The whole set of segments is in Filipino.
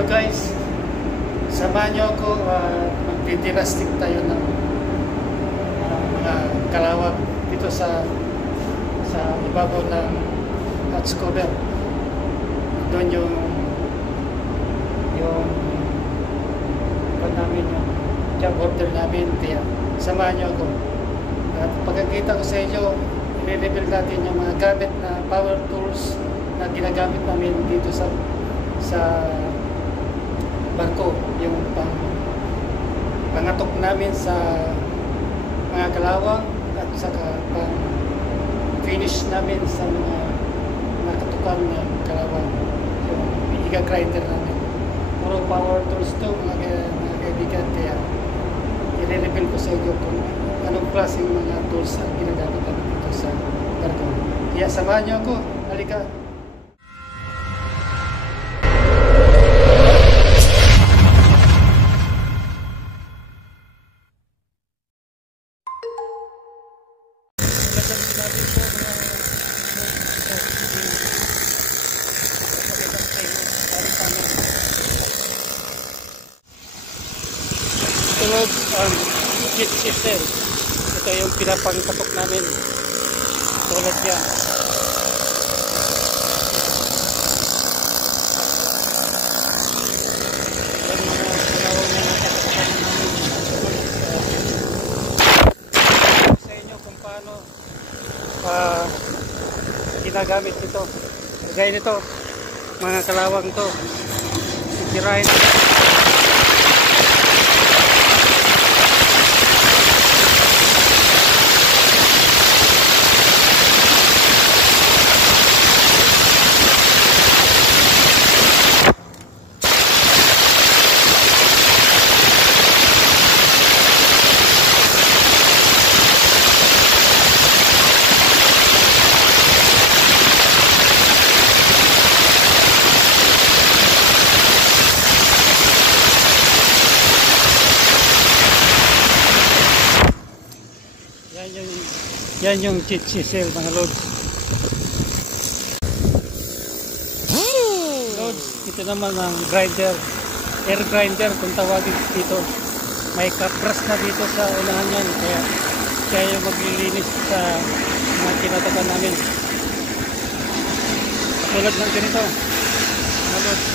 Hello guys, samahan nyo ako magtitirastik tayo ng mga kalawang dito sa ibabaw ng hatch cover. Doon yung namin, yung job order namin, kaya samahan nyo ako. At pagkakita ko sa inyo, i-reveal natin yung mga gamit na power tools na ginagamit namin dito sa barko, yung pangatok namin sa mga kalawang at saka pang finish namin sa mga nakatukan ng kalawang, yung iga grinder namin. Puro power tools to mga kaibigan, kaya i-reveal ko sa inyo kung anong klaseng mga tools ang ginagamit namin dito sa barko. Kaya samahan nyo ako, halika. Tulad ang kit system, ito yung pinapangkatok namin, tulad yan. Yan mga kalawang na nakatukan namin. Sa inyo kung paano ginagamit ito. Gaya nito, mga kalawang ito, sisirain. Yan yung cheat chisel mga loads. Loads, ito naman ang grinder, air grinder kung tawagin dito. May kapras na dito sa unahan yan, kaya yung maglilinis sa mga kinatakan namin. Tulad ng ganito mga loads.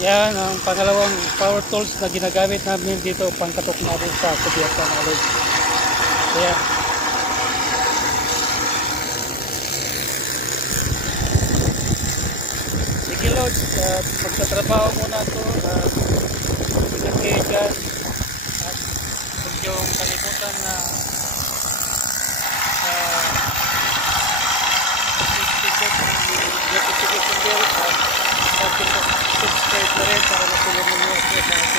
Yan ang pangalawang power tools na ginagamit namin dito, pangkatok namin sa kubyerta ng alod. Kaya sige loads, magtatrabaho muna ito. Ingat kayo dyan at huwag yung kalimutan na notification bell at subscribe na rin para matulungan nyo ako sa